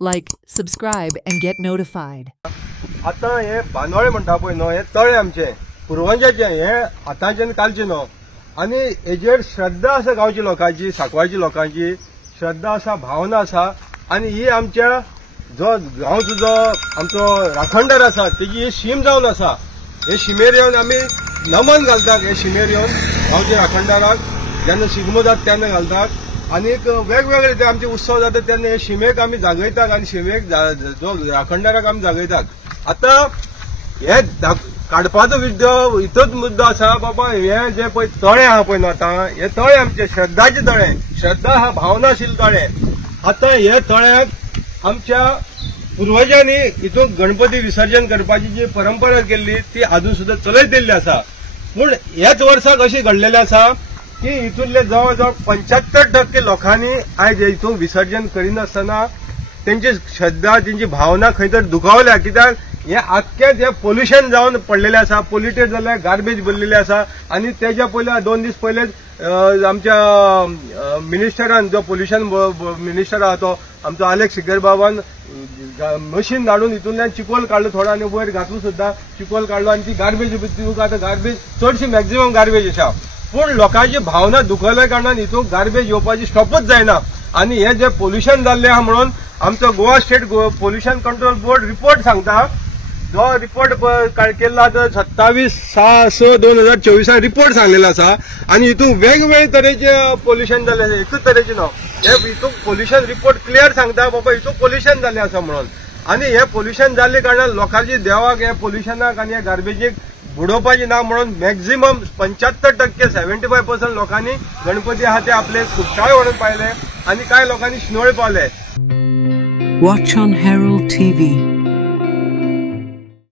Like, subscribe, and get notified. आता हे बांदवाळे म्हणटा पळय न्हू, हे तळे आमचे पुर्वजांचे, हे आतांचे आनी कालचे न्हू. आनी हेजेर श्रद्धा आसा गांवच्या लोकांची, सांकवाळच्या लोकांची श्रद्धा आसा, भावना आसा. आनी ही आमच्या जो गांवचो जो आमचो राखणदार आसा तेजी ही शीम जावन आसा. हे शिमेर येवन आमी नमन घालतात. हे शिमेर येवन गांवच्या राखणदाराक जेन्ना शिगमो जाता तेन्ना घालतात. आनीक वेगवेगळे ते आमचे उत्सव जाता तेन्ना हे शिमेक आमी जागयतात आनी शिमेक जो राखणदाराक आमी जागयतात. आता हे काडपाचो इतोच मुद्दो आसा बाबा, हे जे पळय तळे आहा पळय न्हू, आता हे तळे आमचे श्रद्धाचे तळे, श्रद्धा हा भावनाशील तळे. आता हे तळ्याक आमच्या पुर्वजांनी हितून गणपती विसर्जन करपाची जी परंपरा केल्ली ती अजून सुद्धा चलयत येयल्ली आसा. पूण ह्याच वर्साक अशी घडलेले आसा की हितूंतले जवळ जवळ 75% लोकांनी आयज हितून विसर्जन करिनासतना त्यांची श्रद्धा, त्यांची भावना खंय तर दुखावल्या. कित्याक हे आख्खेच हे पोल्युशन जावन पडलेले आसा, पोल्युटेड जाल्ले, गार्बेज भरलेले आसा. आनी तेच्या पयले 2 दीस पयलेच आमच्या मिनिस्टरान, जो पोल्युशन मिनिस्टर आहा तो आमचो आलेख शिगर बाबान मशीन धाडून हितूंतल्यान चिकोल काडलो थोडो आनी वयर घातलो सुद्धा, चिकोल काडलो आनी ती गार्बेज तुका आतां गार्बेज चडशी मॅक्झिमम गार्बेज आसा. पूण लोकांची भावना दुखल्या कारणान हितून गार्बेज येवपाची स्टॉपच जायना. आनी हे जे पोल्युशन जाल्ले आहा म्हणून आमचो Goa state pollution control board report सांगता. जो रिपोर्ट केल्लो आसा 27/6/2024 रिपोर्ट सांगलेलो आसा. आनी हितून वेगवेगळे तरेचे पोल्युशन जाल्ले आसा, एकूच तरेचे न्हू. हे हितून पोल्युशन रिपोर्ट क्लियर सांगता बाबा हितून पोल्युशन जाल्ले आसा म्हणून. आनी हे पोल्युशन जाल्ले कारणान लोकांची देवाक हे पोल्युशनाक आनी ह्या गार्बेजीक बुडोवपाची ना म्हणून मॅक्झिमम 75% 75% लोकांनी गणपती आहा ते आपले सुट्टाळे म्हणून पाहिले आनी कांय लोकांनी शिनोळे पावले. Watch on Herald TV.